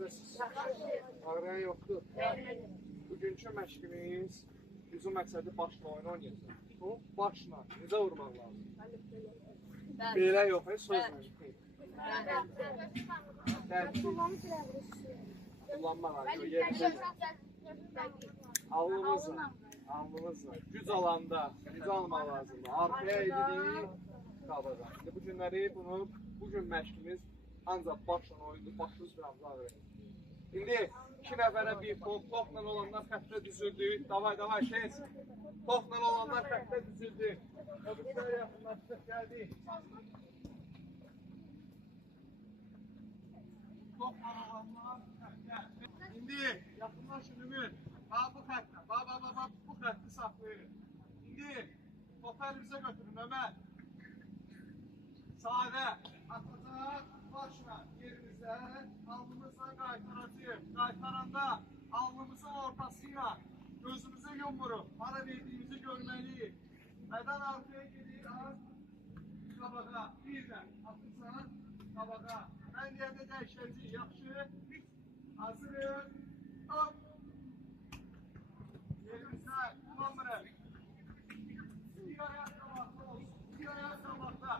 Hazırsınız. Ağrıyan yoktur. Bugünkü məşqimiz bizim məqsədi başla oyun oynayacaq. O başla. Necə vurmaq lazım? Belə yox, sözlə. Kullanmaq lazım. Alnımızla. Güc alanda, güc almaq lazımdır. Arkaya edirik, qabağa. Bu günləri bunu, bugün məşqimiz ancaq başla oyundur, başlıq birazcık ağrıyır. İndi 2 nəfərə bir topla olanlar xəttə düzüldük. Davay, tez. Topla olanlar xəttə düzüldük. Öbürlər yaxınlaşdıq, gəldik. Topla olanlar xəttə. İndi yaxınlaşın Ümid. Bu xəttə, bu xətti saxlayın. İndi topu əlimizə götürün Ömər. Sadə, atacaq, başla yerimizdən, alnımızla qaytaracaq. Qaytaranda alnımızın ortasıyla gözümüzü yumuruq. Hara verdiğimizi görməliyik. Bədən arkaya gedir, qabağa. Bir də atırsan, qabağa. Mən deyəndə dəyişəcəyik, yaxşı. Hazırıq. Hop. Yerimizdən, kullanmırıq. Bir ayak qabaqda olsun, bir ayak qabaqda.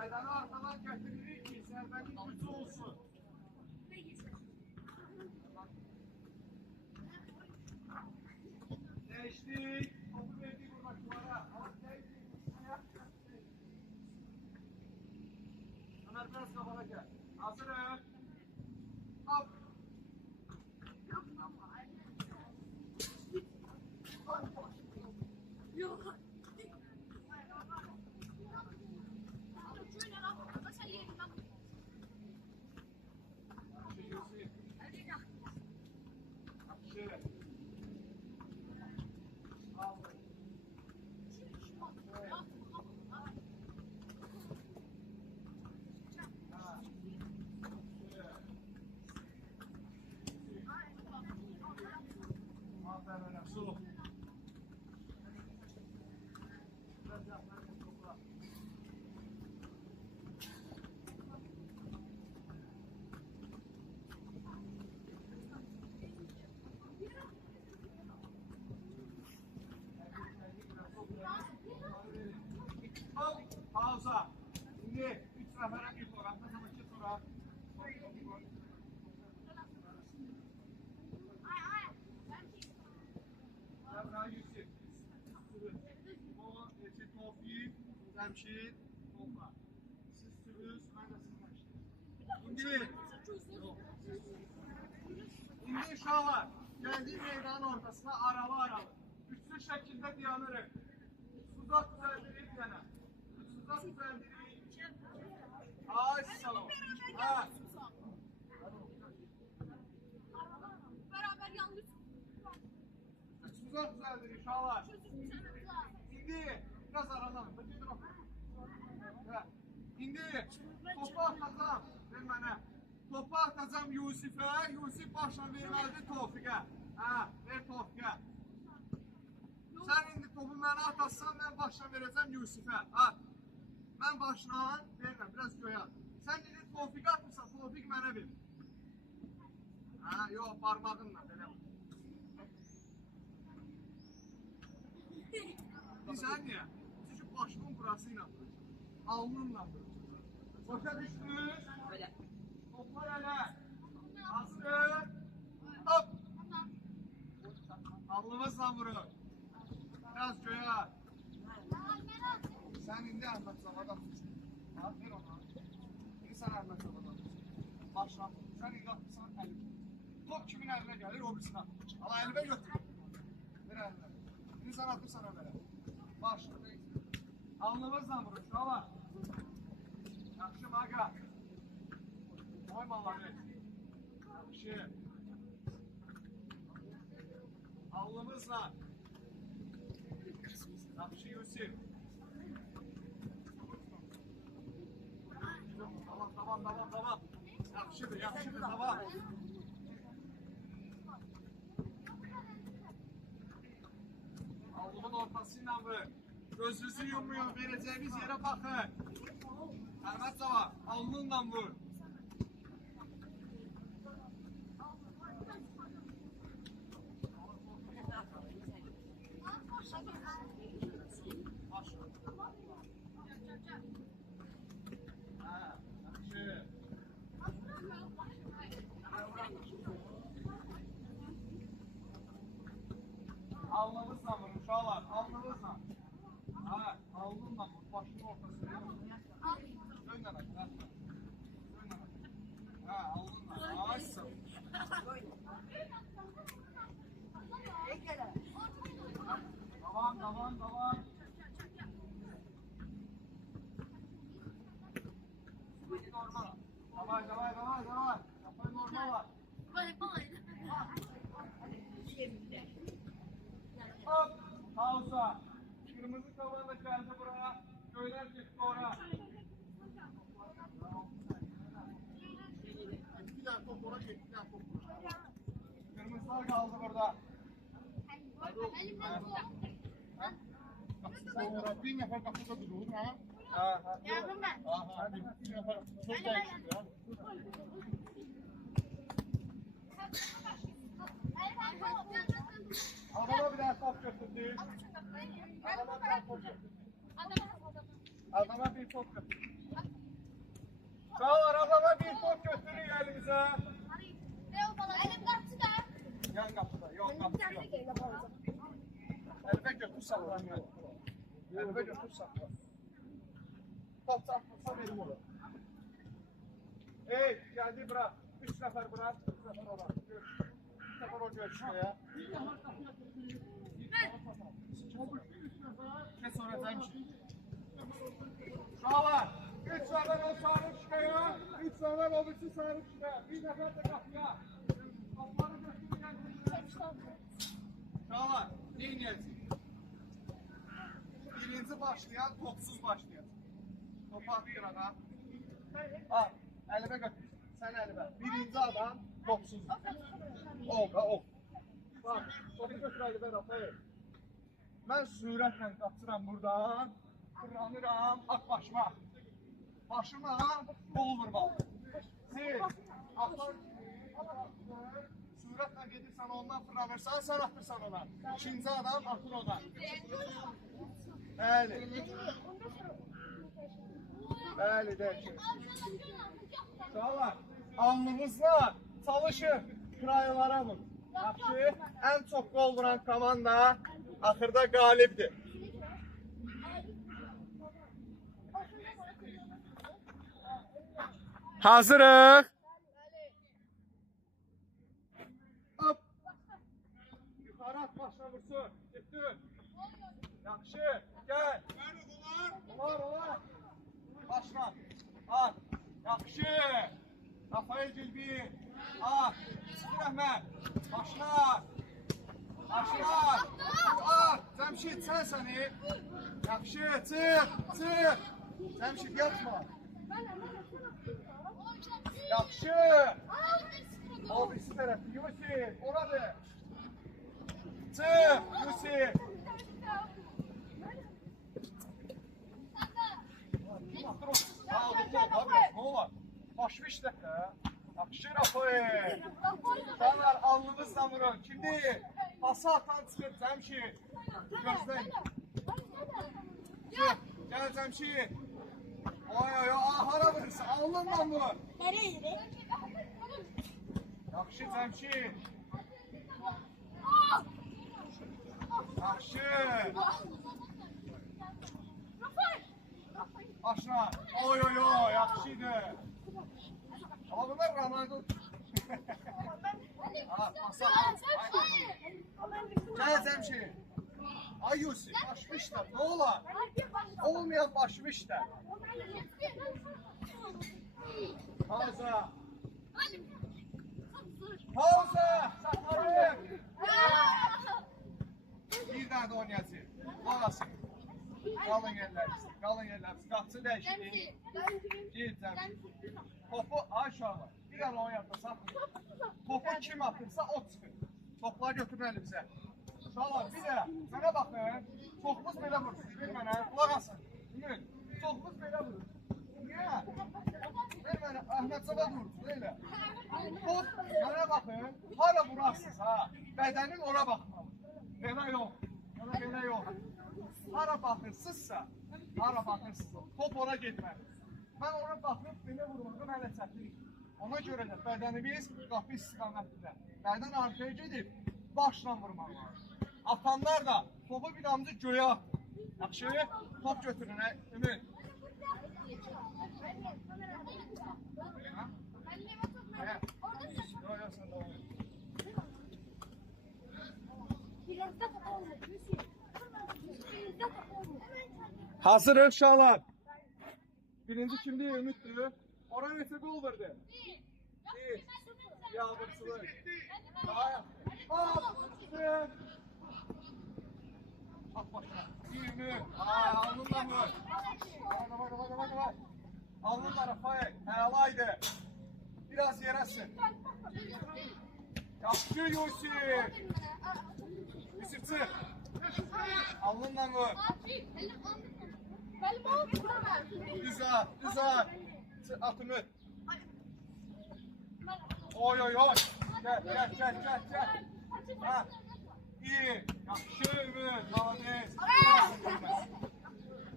Meydanı arkadan getiririk ki zərbənin gücü olsun. Değiştik. Topu verdik buradakılara. Ömer biraz kafana gel. Hazırız. Hop. Yok. Pauza. Şimdi 3 nəfərə bir tora, mesela 2 tora. Dəvra Yusuf. O, Tevfik, Cəmşid, Topla. Siz sürüz, mən də sizdən işləyim. İndi uşaqlar, gəldiyi meydanın ortasına aralı. Üçlü şəkildə dayanırıq. Sudak düzəldirik yenə. Sudak düzəldirik. Ay salam. Beraber yanlış. Sudak düzəldirik uşaqlar. İndi biraz aralanın. İndi topu atacağım. Ver mənə. Topu atacağım Yusif'e. Yusif başla verməlidir Tofiqə. Ver Tofiqə. Sen indi topu mənə atarsan, mən başla verəcəm Yusif'e. Mən başla verməm, biraz göyə. Sen indi Tofiqə atırsan, Tofiq mənə ver. Yox, parmağınla, belə. Sən niyə? Çünki başımın burasıyla duracaq. Alnımla duracaq. Başa düşdünüz? Öyle. Toplar elə. Hazır. Hop. Alnımızla vurur. Biraz göyə. Sən indi anlatsan adamsın. Ver ona. İndi sən anlatsan adamsın. Başla. Sən indi atırsan əli. Top kimin əlinə gəlir, o birisini atır. Ala əlimə götür. Ver əlinə. İndi sən atırsan Ömer'e. Başla. Alnımızla vurur. Şuna bak. Yaxşı maqa. Koymaları. Yaxşı. Alnımızla. Yaxşı Yusuf. Tamam. Yaxşıdır, tamam. Alnımın ortasıyla vur. Gözünüzü yummayın, vereceğimiz yere bakın. Əhməd Cava, alnınla vur. Alnınızla vurun uşaqlar, alnınızla. Ha, alnınla vur, başının ortasına. Dönlə bak, dönlə. Ha, alnınla. Açsın. Tamam. Normal. Davay. Yapayım normal. Hop, pauza. Kırmızı tavanla geldi buraya. Köyler gitti oraya. Bir tane top oraya gitti, bir tane top oraya. Kırmızılar kaldı burada. Bir nefer kapıda durur ha? Yardım ben. Hadi bir nefer çok değişik ya. Adama bir daha top götürdü. Adama bir top götürdü. Çağlar adama bir top götürüyor elimize. Yan kapıda, yok kapıda yok. Elime götür saklanıyor. Elime götür saklanıyor. Top saklansa benim olur. Hey, geldi bırak. 3 nefer bırak, 3 nefer olan. 3 nefer o görüşmeye. Ne soracağım ki? Şalar, 3 nefer o sarı çıkıyor, 3 nefer o birisi sarı çıkıyor. Bir nefer de kapıya. Topları götürürken Şalar, ne niyeti? Birinci başlayan topsuz başlayacak. Topu attıran ha. Al, elime götür. Sen elime. Birinci adam topsuz. Ol. Bak, topu götür elime Rafael. Ben sürətlə qaçıram buradan. Fırlanıram at başıma. Başıma bol vurmalı. Siz atlar sürətlə gedirsən ondan fırlanırsan, sen atırsan ona. İkinci adam atır ona. Bəli, deyək. Uşaqlar, alnınızla çalışın, krayalara vurun. Yaxşı, en çok gol vuran komanda axırda qalibdir. Hazırıq. Hop. Yuxarı at başla vursun. Getdin. Yaxşı, gəl. Olar. Başla. At. Yaxşı. Rafael Cilbi. At. Rəhmət. Başla. At. Cəmşid, sən səni. Yaxşı, çıx. Cəmşid, yatma. Yaxşı. O birisi tərəf. Yusuf, oradır. Çıx, Yusuf. Ne olur? Başlı işlətdə. Yaxşı, Rafael. Uşaqlar, alnınızla vurun. Kim deyil? Pası atan çıxır, Cəmşid. Gözləyin. Çıx, gəl Cəmşid. Oy, hara vurursun? Alnınla vur. Yaxşı, Cəmşid. Yaxşı. Başla. Oy, yaxşıdır. Ama bunlar Ronaldo. Pası atan. Gəl Cəmşid. Ay Yusuf, başımı işler. Ne olar? Olmayan başımı işler. Pauza. Pauza. Satarım. Bir tane de oynayacağız. Olasın. Qalın yerlərimiz. Qalın yerlərimiz. Qapçı dəyişikliyi. Girəcəm. Topu aşağı. Bir tane oynatırsa. Topu kim atırsa o çıxır. Topları götürün elimizə. Uşaqlar bir də mənə baxın. Çoxumuz belə vurursunuz. Bir mənə qulaq asın. Ümid. Çoxumuz belə vurur. Niyə? Bir mənə Əhməd Sabah vurursunuz elə. Top mənə baxın. Hara vurarsınız ha? Bədənin ora baxmalı. Belə yox. Belə yox. Hara baxırsınızsa, hara baxırsınız. Top ora getməli. Mən ora baxıb belə vurmağı mənə çətinlik. Ona görə də bədənimiz qapı istiqamətində. Bədən arkaya gedib başla vurmaq lazım. Atanlar da topu bir damcı göyə atır. Yaxşı, top götürün, Ümid. Hazır uşaqlar. Birinci kimdi? Ümiddir. Oraya neçə gol verdi? Bir. Yağmurçuluk. Daha. Bastın. At başına. 20. Alnınla mı? Var. Alnınla Rafael. Həlaydı. Biraz yerəsin. Yaxşı Yusuf. Yusuf çıx. Alnınla mı? Düz at. At Ümid. Oy. Gel. Ha. İyi. Yaxşı Ümid. Malades.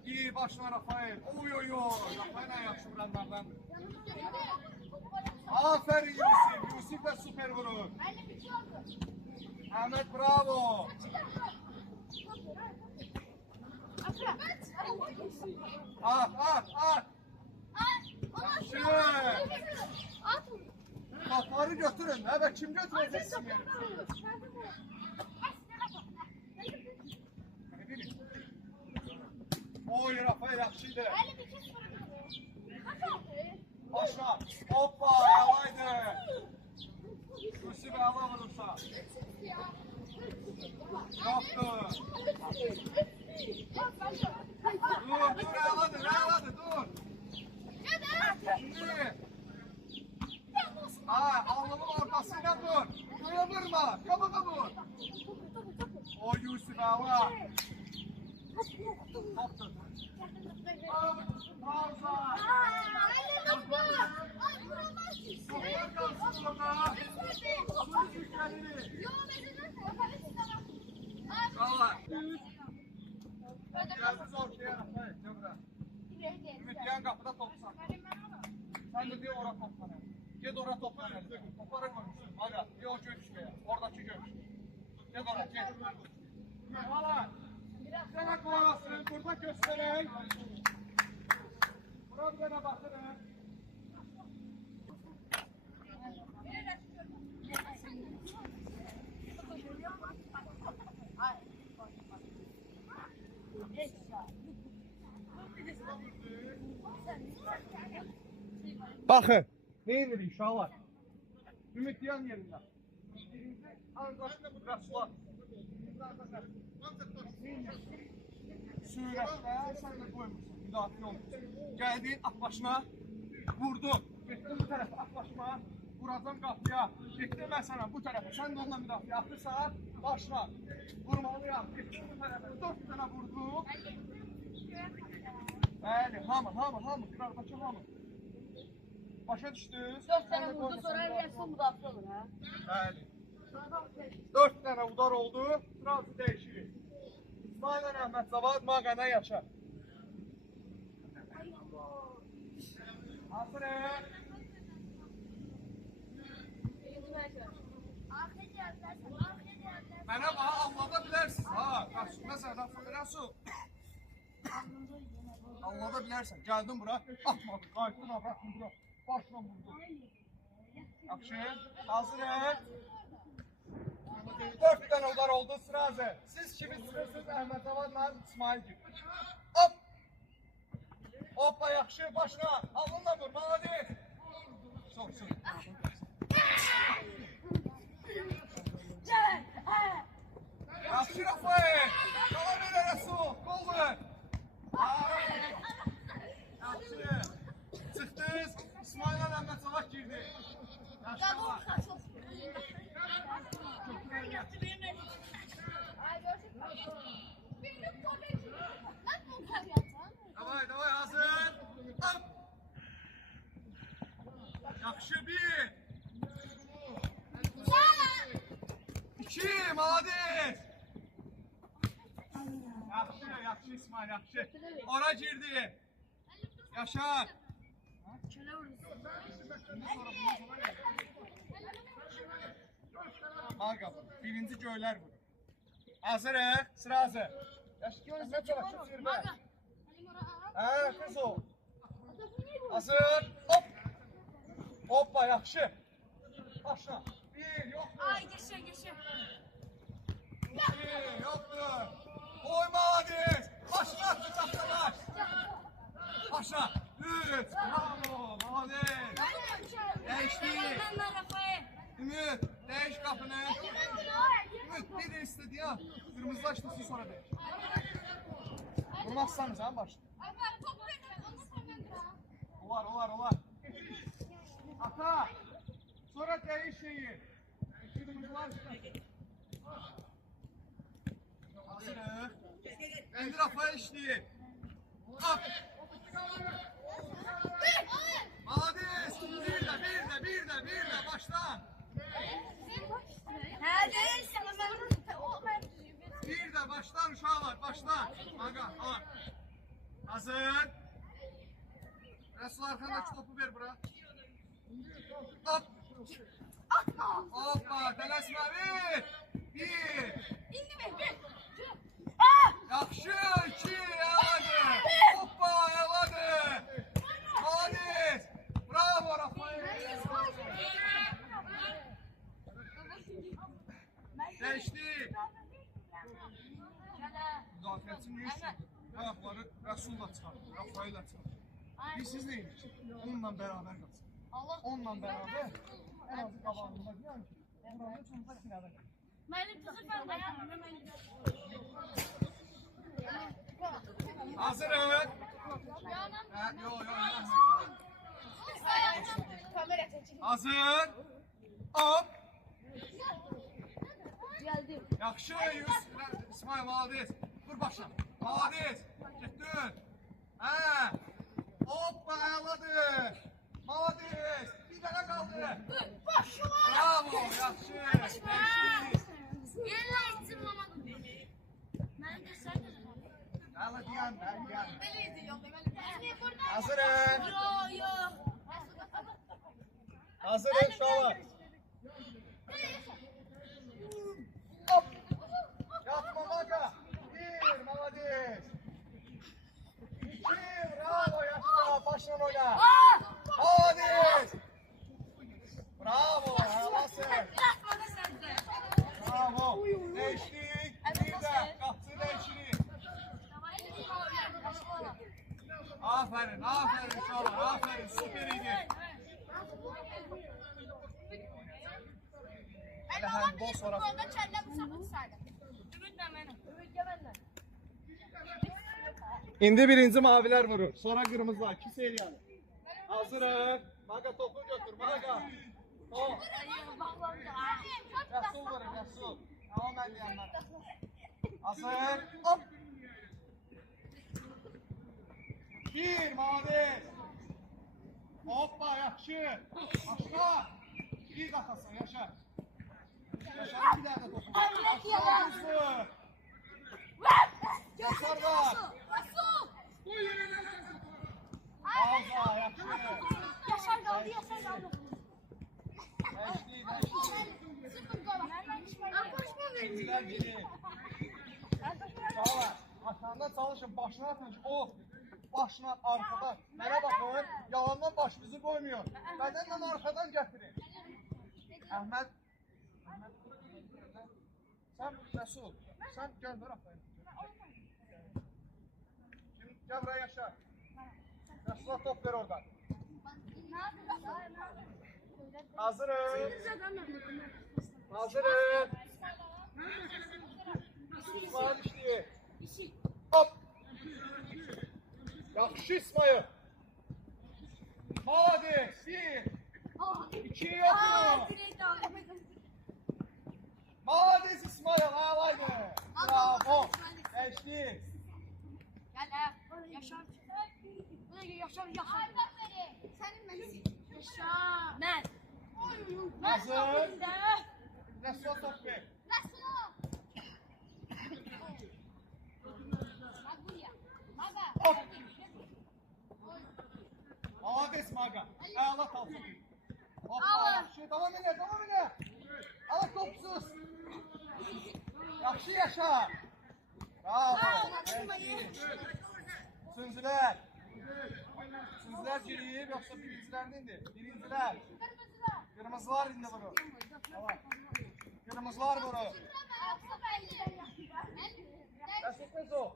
İyi başla Rafael. Oy. Rafael en yaxşı vuranlardandır. Aferin Yusuf. Yusuf da süper vurur. Ahmet bravo. At. Topları götürün. Evet, kim götüreceksin yani? Oy Rafael yaxşıydı. Başla. Hoppa, yalaydı. Yusuf ala vurursa. Yoktu. Dur, yaladı, dur. Şimdi. Alnımın ortasıyla dur. Göğe vurma, kabuğa vur. O Yusuf ala. Top tut. Pauza. Gelsiz ortaya Rafael, Cemre. Ümit yan kapıda topsan. Sen de diyor oraya toplan. Gel oraya toplan. Toplara koymuşsun. Hadi, bir o görüşmeye. Oradaki görüş. Gel oraya, gel. Valla. Sen kulağısın, burada gösterin. Buraya bakın. Bakın, ne indirin uşaqlar? Ümid yan yerində. Birinci, anqaşda qıdraçlar. Sürətdə sən də qoymuşsun, müdafiə olmuşsun. Gəldin, at başına, vurdun. Getdin bu tərəfə, at başına, vuracam qapıya. Getdin məsələn bu tərəfə, sən də onunla müdafiə atırsan, başla. Vurmalıyam, getdin bu tərəfə, 4 dənə vurdun. Bəli, hamı, qıraqdakı hamı. Başa düşdünüz? 4 tane vurdu sonra yersin müdafiə olur ha? Bəli. 4 tane udar oldu, transfer değişiklik. İsmail Əhməd Cavad Mağana yaşar. Hazır. Mənə anlada bilərsiniz. Məsələn, Rasul. Anlada bilərsən. Gəldin bura, atmadın, qayıtdın, bıraxdın bura. Başla vurdun. Yaxşı, hazır. 4 tane udar oldu sırazı. Siz kimi sürürsünüz? Əhməd Zavadla İsmail gibi. Hop. Hoppa yaxşı başına. Alınla vur. Malades. Sok. Yaxşı Rafael. Devam elə Resul. Gol ver. Yaxşı. Çıxdınız. İsmail'e Əhməd Zavad girdi. Yaşa var. Davay hazır. Hop. Yaxşı bir. 2 malades. Yaxşı İsmail yaxşı. Ora girdi. Yaşar. Marqa birinci göylər vurur. Hazırıq, sıra hazır. Əhməd Zavad çok sürmə. Kız o. Hazır, hop. Hoppa, yaxşı. Başla. 1, yoxdur. Ay geçe. 2, yoxdur. Oy malades. Başla, baş. Başla. 3, bravo, malades. Değişdi. Ümit, değiş kapını. Ümit, bir istedi ya. Kırmızılaştırsın sonra değiş. Vurmazsanız ha başla. Olar. Ata. Sonra değiş şeyi. Kırmızılaştır. Hazırıq. Indi Rafael işləyir. Hop. Malades. Bir de baştan. Bir de baştan uşaqlar, baştan. Aga, al. Hazır. Resul arkandaki topu ver bura. Hop. Hoppa, tələsmə ver. 1. Yaxşı, 2, əladır. Hoppa, əladır. Malades. Bravo, Rafael. Değişti. Müdafiəçi niyə işləyir? Ayaqları Rəsulla çıxartdı, Rafael'lə çıxartdı. Biz siz neyin? Onunla beraber qalsın. Onunla beraber en azı qabağında deyəm ki, buranın üçüncü finada qalsın. Hazırıq. Yok. Hazır. Hop. Yaxşı İsmail malades. Dur başla. Malades. Getdin. Hoppa əladır. Malades. Bir dənə qaldı. Bravo. Yaxşı. Əla deyəm mən. Hazırım. Hazırım uşaqlar. Hop. Yapma Maga. 1, malades. 2, bravo yaşa. Başla oyna. Malades. Bravo. Helasın. Bravo. Değiştik. Bir de. Kapsı değiştik. Aferin uşaqlar. Aferin. Süper idi. Hele handbol sonra. İndi birinci maviler vurur. Sonra kırmızılar. İki seriyalı. Hazırım. Maga topu götür. Maga. Top. Yasul vurun. Yasul. Tamam ben diyenler. Hazır. Hop. 1 malades. Hoppa yaxşı. Başla. Bir qatasın Yaşar. Yaşar'ın bir daha da topu. Başla düzdür. Yaşar var. Ağza yaxşı. Yaşar kaldı. İkinciler geri. Sağlar. Aşağıdan çalışın. Başına atın. O. Başına arkadan. Mənə baxın. Yalandan baş bizi koymuyor. Bədənlə arkadan gətirin. Əhməd. Sen Resul, sen gel bırak beni. Şimdi gel buraya yaşa. Resul'a top ver oradan. Hazırım. Hazırım. İsmail işliği. Hop. Yaxşı İsmail. Hadi. Bir. İki yapıyor. Malades İsmail. Halaydı. Bravo. Geçti. Gel ha. Yaşar. Buraya gel Yaşar. Yaşar. Senin Messi. Yaşar. Ben. Hazır. Resul top ver. Hop. Malades Maga. Əla kalsın. Hoppa. Yaxşı. Devam elə. Devam elə. Ala topsuz. Yaxşı yaşa. Bravo. Geçti. Sünzülər. Sünzülər girib, yoxsa birincilərindəndir? Birincilər. Kırmızılar indi bunu. Tamam. Kırmızılar bunu. Resul Resul.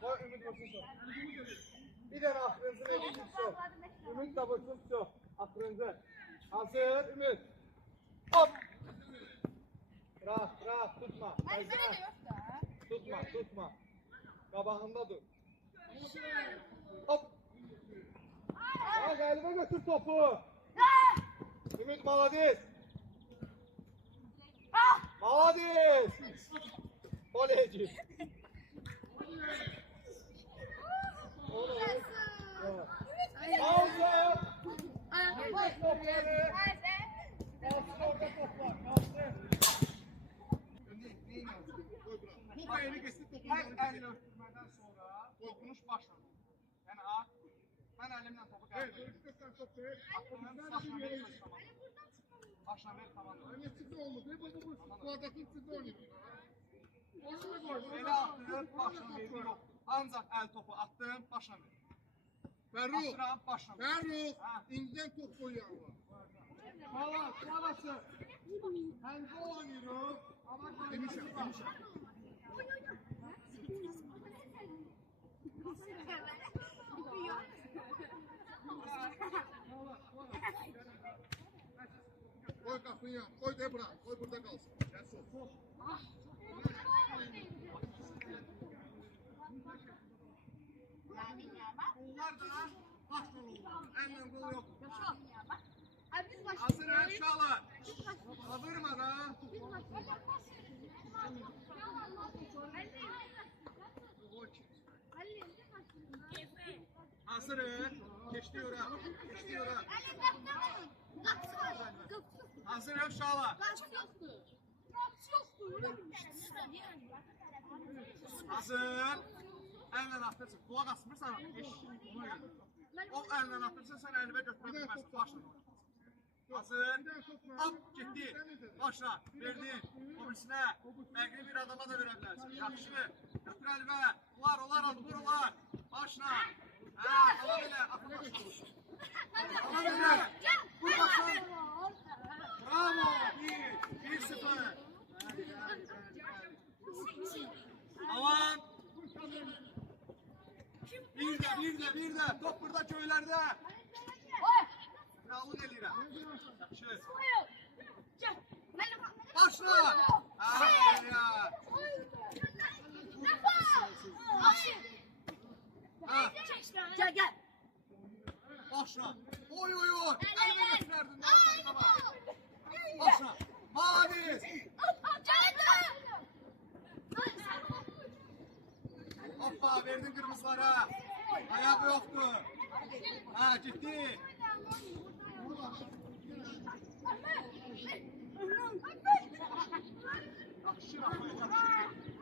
Koy Ümit vursun son. Bir tane aklınızın eli tutsun. Ümit de vursun son. Aklınızı. Hazır Ümit. Hop. Bırak bırak tutma. Tutma tutma. Qabağında dur. Hop. Bak elime götür topu. Ümit malades. Malades. Koleci. Aldı. Bak topları. Kalsın orada toplar. Kalsın. Bu eli geçti topunu. Her elle örtülmeden sonra dokunuş başladı. Yani at. Ben elimle topu geldim. Aklımın başına verir tamam. Başına verir tamam. Ele attım, başına verdi yok. Ancak el topu attım, başına verdi. Ferruh, Başına verdi. Ferruh, inden top koyuyor. Sağ sağlasın. Hem de oynuyorum. Demişim. Koy kapıyı, koy de bırak, koy burada kalsın. Gel sol. Bunlar da baş olurlar. Elle gol yok. Biz Hazır aşağılar. Kavurma da. Hazır. Geçti ora. Geçti ora. Hazır aşağılar. Hazır. Elle attırsın. Kulak asmırsan eş. O elle attırsın sen elime götürmezsin. Başla. Hazır. Hop gitti. Başla. Verdin. O birisine. Məqri bir adama da verebilirsin. Yaxşı. Götür elime. Olar al. Vur. Başla. Ha, tamam elə. Atın başla. Tamam elə. Vur başla. Bravo. 1-0. Tamam. Bir de. Top burada köylerde. Krallık eləyirəm. Yaxşı. Başla. Ha, ya. Ha. Gel. Başla. Oy. Elime götürerdin. Başla. Mavis. Hoppa verdin kırmızılara. Ayak yoktu. Ha gitti. Yaxşı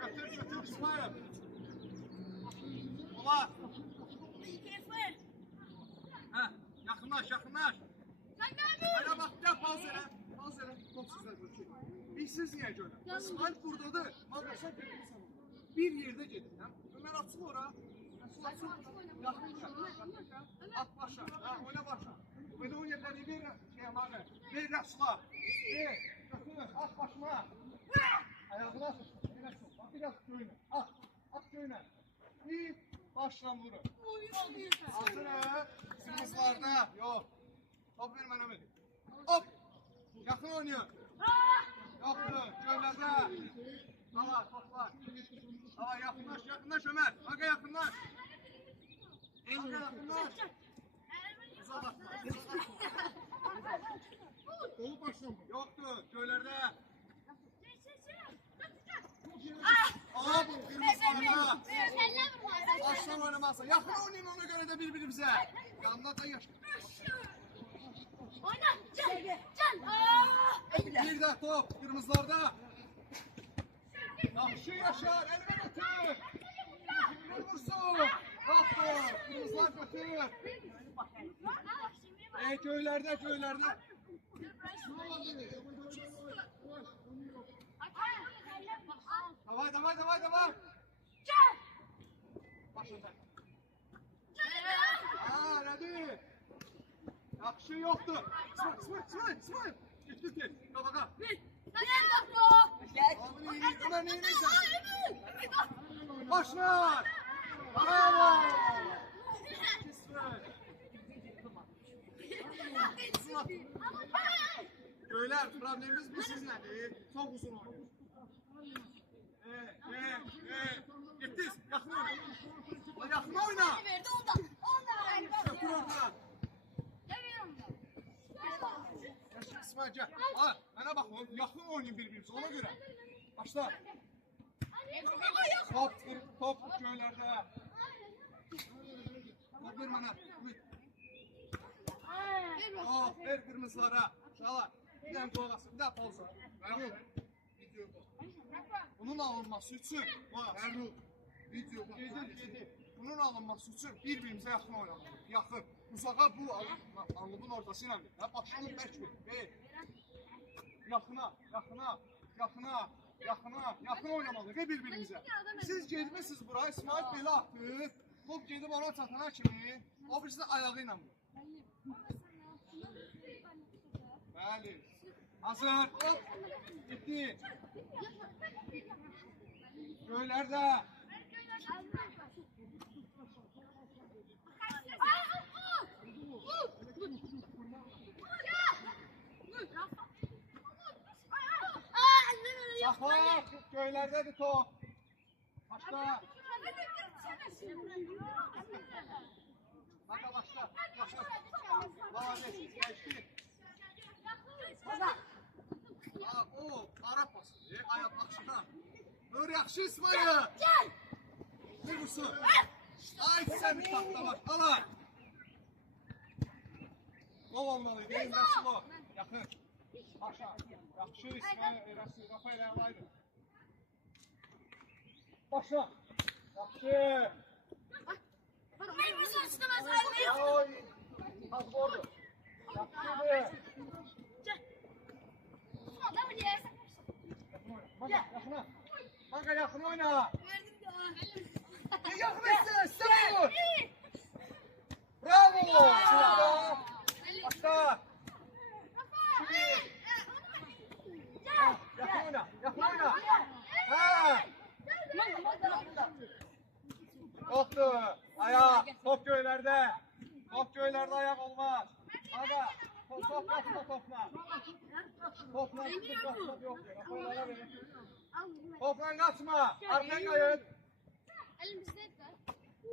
Götür İsmail. Ola. Ha, yaxınlaş. Hayra bak, gel pause elə. Top sizlər görüşür. Bilsiz niyə görə? İsmail buradadır. Madrasa gedirsən. Bir yerdə gedir. Ömer atsın ora. Yaxın at başa. Ha, oyna başa. Böyle o yerləri ver. Ver Rəsula. Ver. Götür. At başına. Ayağını at. Bak biraz köyüne. At. At köyüne. Bir başla vurun. Hazır. Kırmızılarda. Yok. Top ver bana böyle. Hop. Yakın oynuyor. Yoktu. Köylerde. Hava toplar. Hava yakınlaş yakınlaş Ömer. Aga yakınlaş. Aga yakınlaş. Uzatma. Kolu başlamıyor. Yoktu. Köylerde. Hop. Kırmızılarda. Baştan oynamazsa. Yakın oynayın ona göre de birbirimize. Yanına da yaş. Oyna. Can. Bir de top. Kırmızılarda. Yaxşı Yaşar. Eline götür. Vursun. Yoktu. Kırmızılar götür. Köylerde köylerde. Davay davay davay davay. Başla. Aa ready. Yaxşı yoktu. Smile. Gittik git. Kabağa. Ömer neyiniysen. Başla. Bravo. Köyler problemimiz bu sizle. Çok uzun oynuyor. Gittiniz. Yakın oyna. Yakın oyna. Yakın ortadan. Yaşar İsmail gel. Ha, bana bak yakın oynayın birbirimize ona göre. Başla. Top köylerde. Top ver bana. Ver kırmızılara. Şalar. Bir tane gol atsın. Bir daha pauza. Bunun alınması için. Erdoğan. Video bak. Bunun alınması için birbirimize yakın oynamalıyıq. Yakın. Uzağa bu alnının ortasıyla bir. Başını bərk ver. Yakın oynamalıyıq birbirimize. Siz gedmişsiniz buraya. İsmail belə attı. Top gedib ona çatana kimi. O birisi ayağıyla vurur. Bəli. Hazır. Hop. Gitti. Göylerde. Safa. Göylerde bir top. Başla. Baka başla. Geçti. O Arap bası. Ayak akşına. Dur yaxşı İsmail. Ne busun? Ay sen bir tatla bak. Ala. Gol olmalıydı. Nasıl o? Yakın. Aşağı. Yaxşı İsmail. Rafa ile alaydı. Başla. Yaxşı. Oy. Az vurdu. Yaxşıdır. Yakına. Kanka yakın oyna. Yakın etsin. Sen vur. Bravo. Başla. Yakın oyna. Yakın oyna. Ha. Yoktu. Ayak. Top göylerde. Top göylerde ayak olmaz. Hadi. Top kaçma topla. Topla yok. Kafalara ver. Topla kaçma. Arkaya kayın.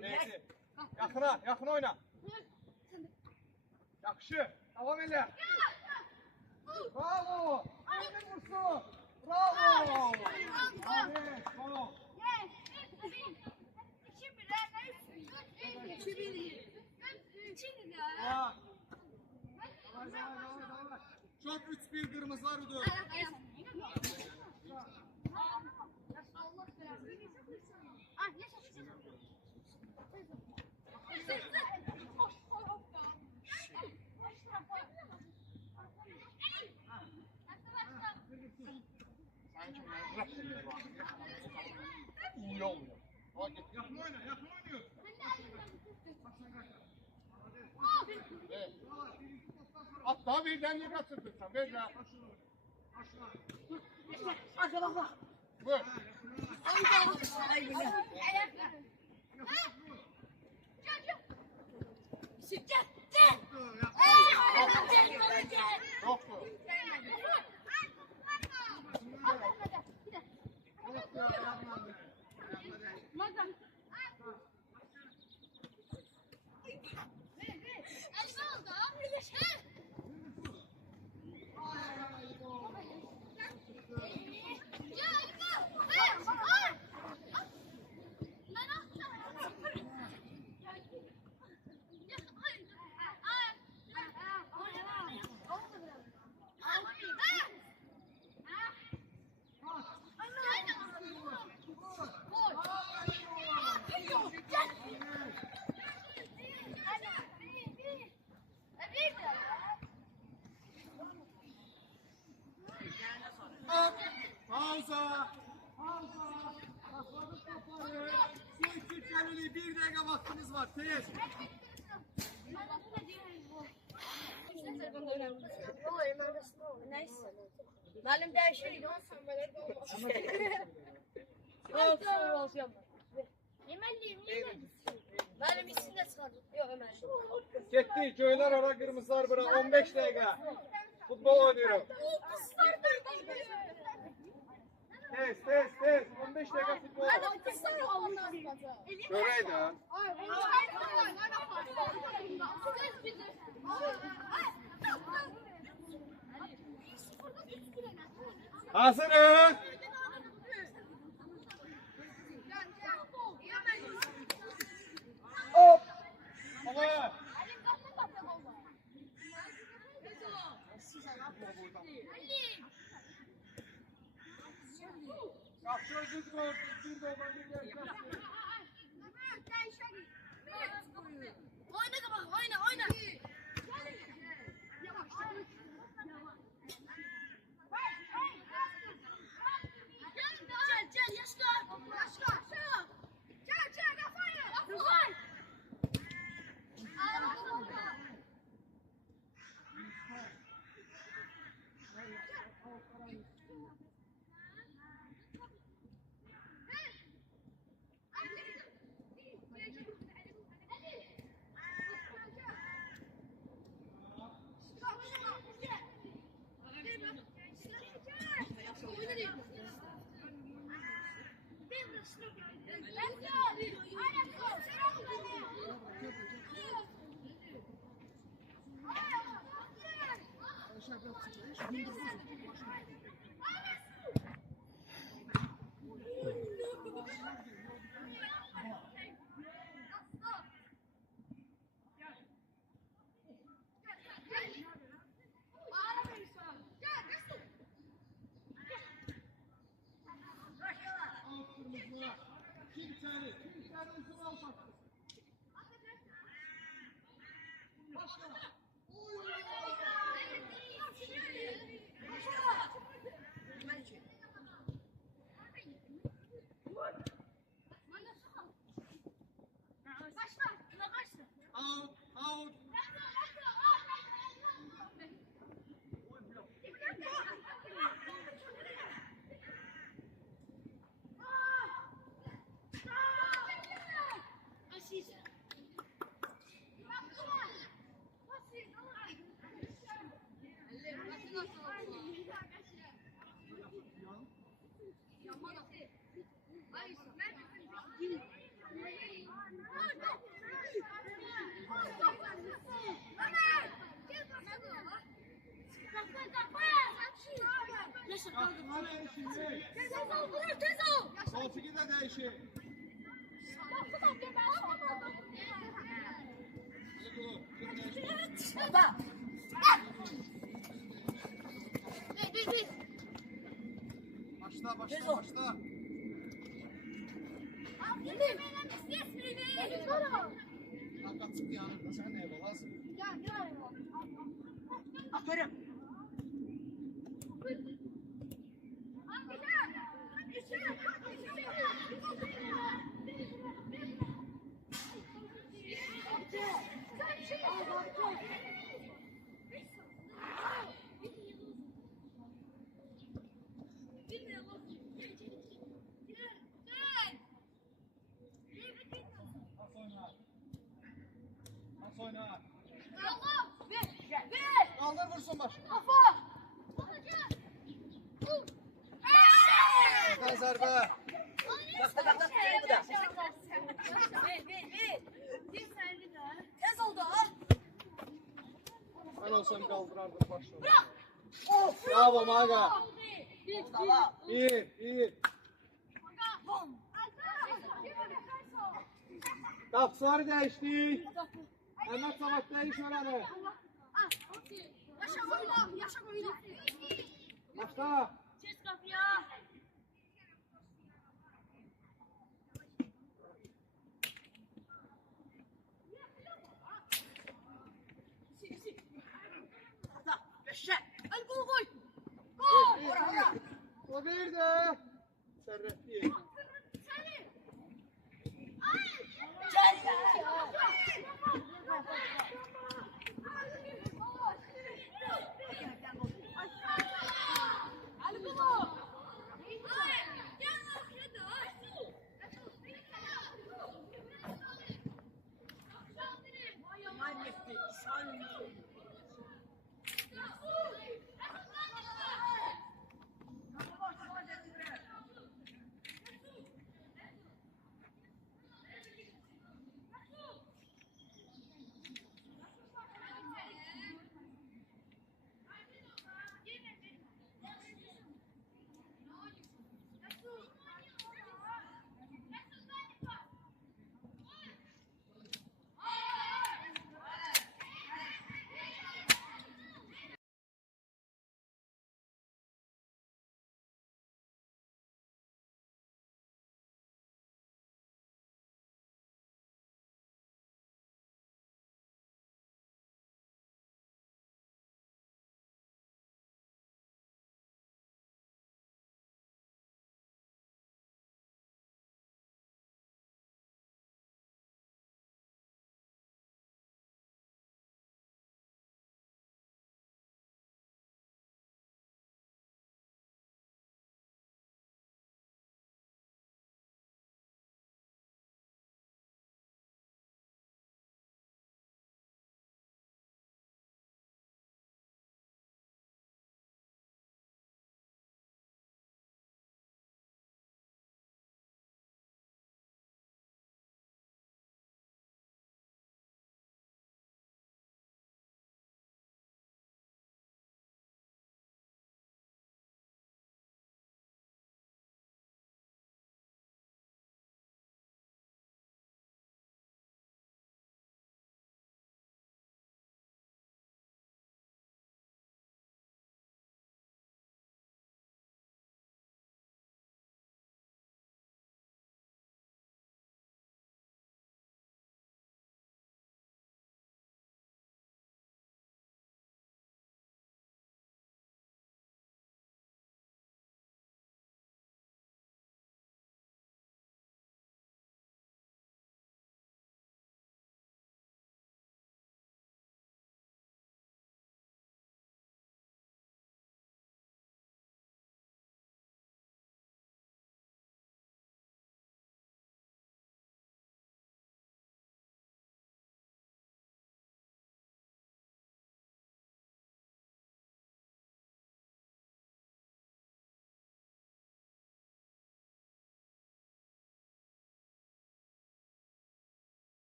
Neyse. Yakın oyna. Yakışı. Devam eyle. Bravo. Aferin vursun. Bravo. Hadi. Bravo. Ya. Çok 3-1 kırmızılar udu. Yakın oynuyor. Hatta birden yıkatırsın sen. Ver ya. Aşağı bak. Vur. Yoktu. Pauza. Pauza. Kafanı kafanı. Su içtiklerini 1 dakika vaktiniz var. Tez. Benim değişik. Olsun. Yemeliyim. Benim isim de çıkardım. Yok Ömer. Getdik. Göylər ora, qırmızılar bura. 15 dəqiqə. Futbol oynuyorum. Tez, tez, tez. 15 dəqiqə futbol. Görəydim. Hazırız. Hop. Hava. Kapçı düz gol. Bir de bir de. Oyna kapat. Oyna. Gel yaşlar. Gel kafayı. Out, out. Hadi şimdi. Solçu gide değişir. Başla, başla, başla. Hakikat çıktı yanında. Sen ne yapalım? Aferin. Ben olsam kaldırardım başını. Bravo Maga. İyi. Kapsarı değiştik. Mehmet Samat değiş öğrenir. Yaşa oyna. Başla. Çiz kapıya. Yaşa. El gol koy. Gol. O bir de. Serretli.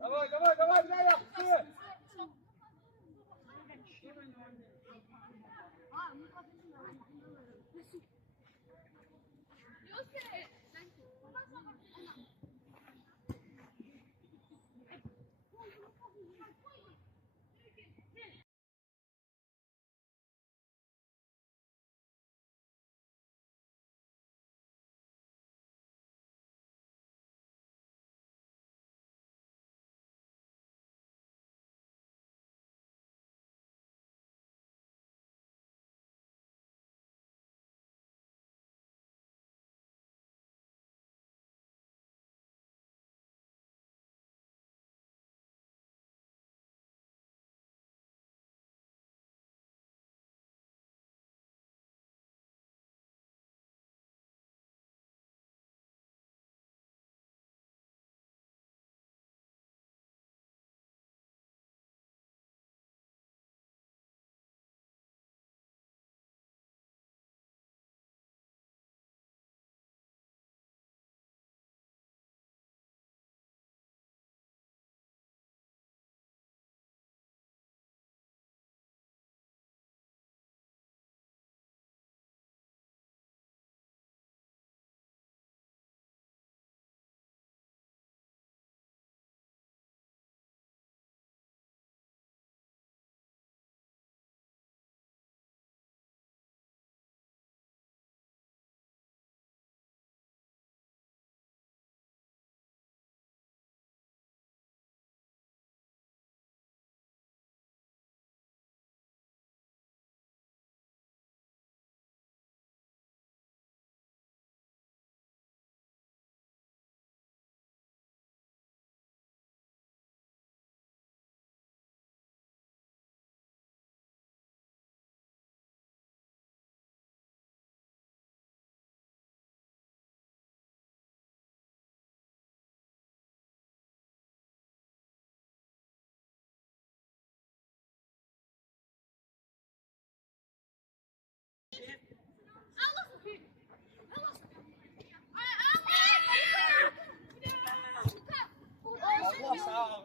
Давай, bir daha yaptı.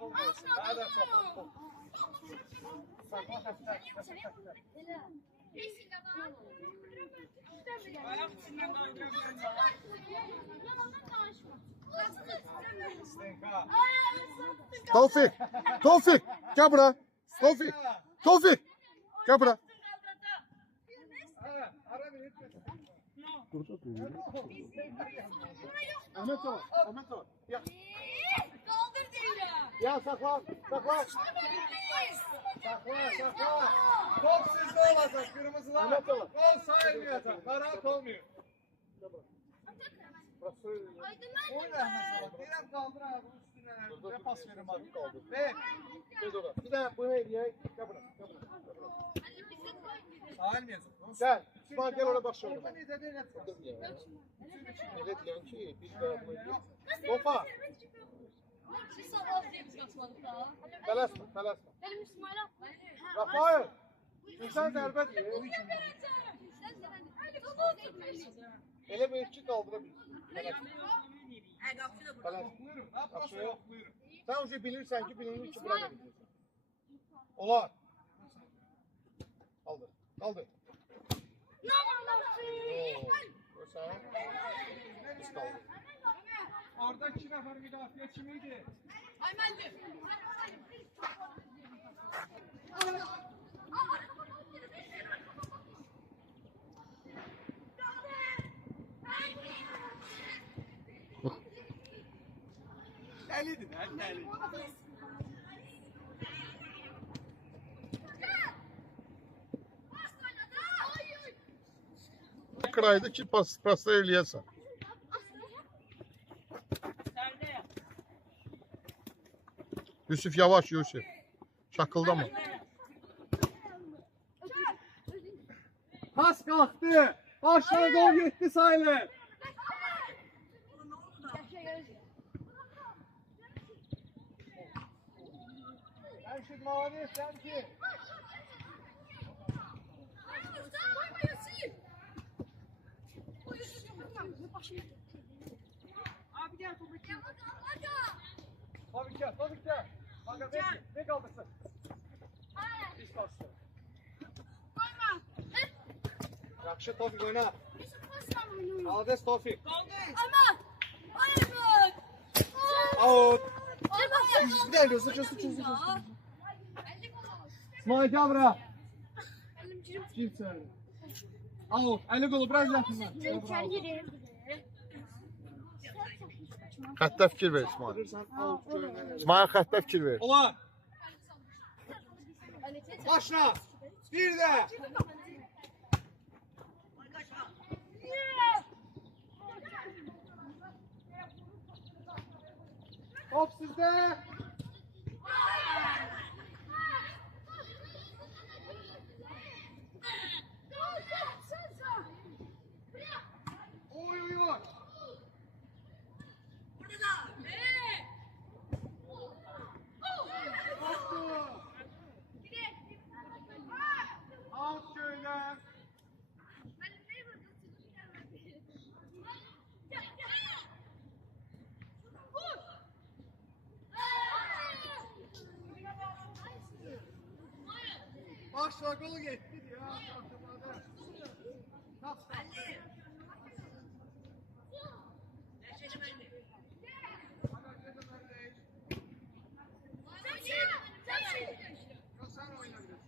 olmuyorsun. Nereden sakla? Sakla kaçacak. Ayak içinden döndürüyorum ya. Stenka. Tevfik. Tevfik. Gel buraya. Tevfik. Tevfik. Gel buraya. Ara bir etme. Burada duruyor. Ahmet o. Ahmet o. Ya, Kaldır değil ya. ya sakla. Sakla. Sakla sakla. Top sizde olacak kırmızılar. Ahmet o. Gol sayılmayacak. Karat olmuyor. Oyna Ahmet o. Direkt kaldır ayağının üstüne. Ne pas verin bak. Ver. Gel oraya. Bir daha bunu hediye. Gel buraya. Gel buraya. Sayılmayacak. Gel. İsmail gel oraya bak şöyle. Orada ne de böyle. Evet diyorsun ki biz de bunu hediye. Topa. Biz sabah biz kaçmadık daha. Telaşma. Telaşma. Benim İsmail'a. Rafael. İnsan zərbə diyor. Elə bir iki kaldırabilir. Telaşma. Buyurun. Ne yapıyorsun? Yok buyurun. Sen o şey bilirsen ki bilinir ki bura vereceksin. Olar. Kaldır. Kaldır. O sen. Biz kaldır. Orada 2 nefer müdafiə kimiydi? Ay Meldi. Dəlidir, dəli. Kıraydı ki pasta eləyəsən. Yusuf yavaş Yusuf. Çakıldama. Pas qalxdı. Başdan gol getdi sayılır. Əşid Mavaniyev sən ki. Abi gel topu gel. Tabii ki, tabii ki. Kanka ne kaldırsın? İş bastı. Yaxşı Tofik oyna. Ades Tofik. Out. Bir daha göster, göster. İsmail gel buraya. Kim söyledi? Out. Ali kolu biraz yakından. Xəttə fikir ver İsmail. İsmail xəttə fikir ver. Ola. Başla. Bir de. Top sizde. Oy oy oy. Al şöyle. Başla gol getti ya. Sen oynayabilirsin.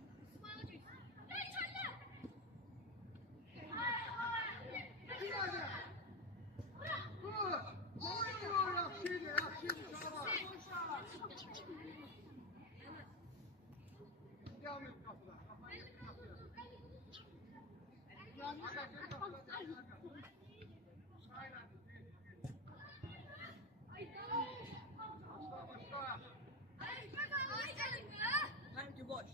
Hangi boş?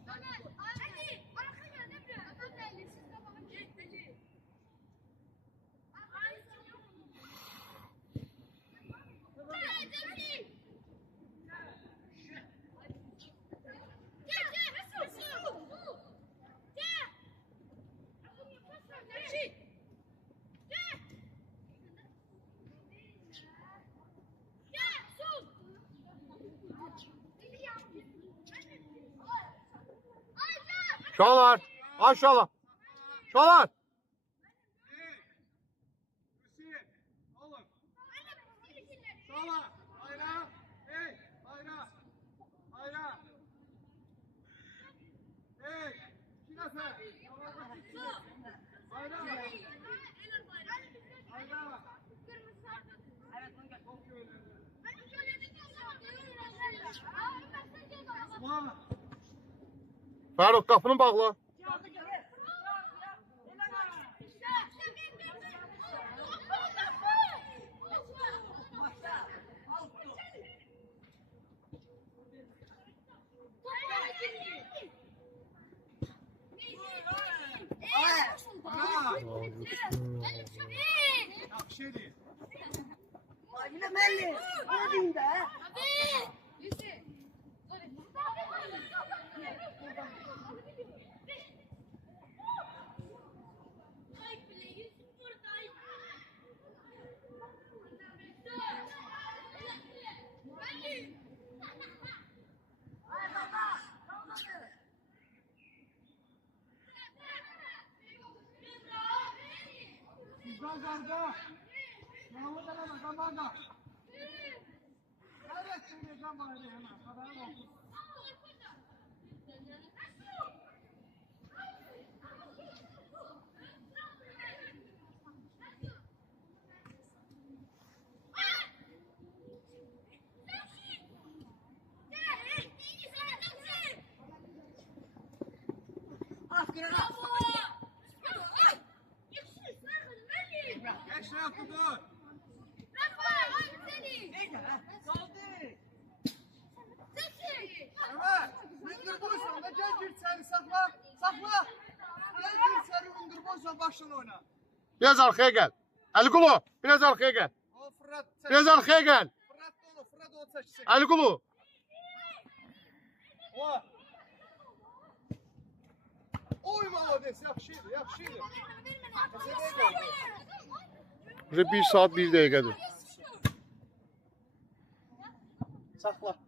Şalar. Aşağıla. Şalar. Hüseyin. Oğlum. Sola. Ayra. Hey. Ayra. Ayra. Hey. İki nefer. Ayra. Ayra. Çok öyle. Ulan. Faruk kapını bağla. Yaxşı idi. Sizden zarda. Mahmut Alama zamanda. Evet söyleyeceğim bana hemen. Haberin olsun. Geç ne yaptı dur. Evet. Hündür boysan da gel gir seni sakla. Sakla. Gel gir seni hündür boysan baştan oyna. Biraz arkaya gel. Ali Kulu. Biraz arkaya gel. O Fırat. Biraz arkaya gel. Fırat onu çeksin. Ali Kulu. O. Oy молодец, yaxşıydı, yaxşıydı. Bize 1 saat 1 dakikadır. Sakla.